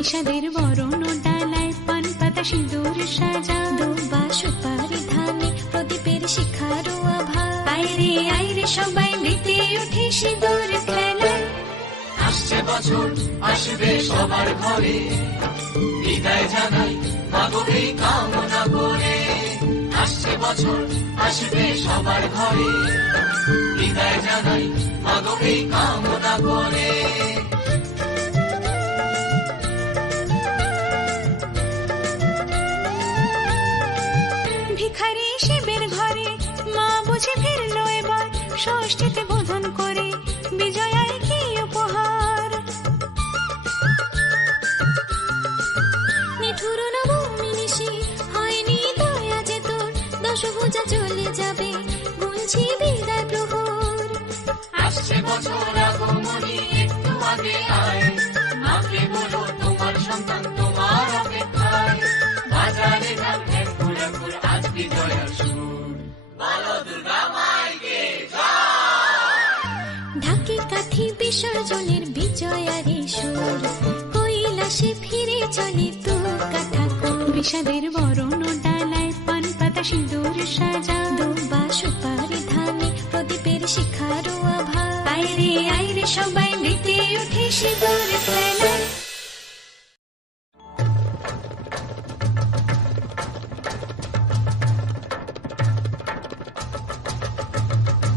বিষাদের বরণ ডালায় পান পাতা সিঁদুর সাজা দুবা সুপারি প্রদীপের আভা আইরে আইরে সবাই মেতে উঠে সিঁদুর খেলায়। আসছে বছর, আসবে সবার ঘরে। বিদায় জানাই মাগবে কামনা করে। আসছে বছর, আসবে সবার ঘরে। বিদায় জানাই কামনা করে। শিবের ঘরে, মা বুঝে ফিরলো এবার, ষষ্ঠীতে বোধন করে বিজয়ায় কি উপহার? নিঠুর নবমিনিষি হয়নি দয়া যে তোর, দশভুজা চলে যাবে, গুনছি বিদায় প্রহর। আসছে বছর আগমনী একটু আগে আয়, মাকে বলো তোমার সন্তান ঢাকে কাঠি বিসর্জনের বিজয়ারে সুর। কৈলাসে ফিরে চলে তু কাঠা বিষাদের বরণ ডালায় পান পাতা সিঁদুর সাজা। দুবা সুপারি ধানে প্রদীপের শিখারো আভা আয়রে আয়রে সবাই মেতে উঠে সিঁদুর ফেলায়।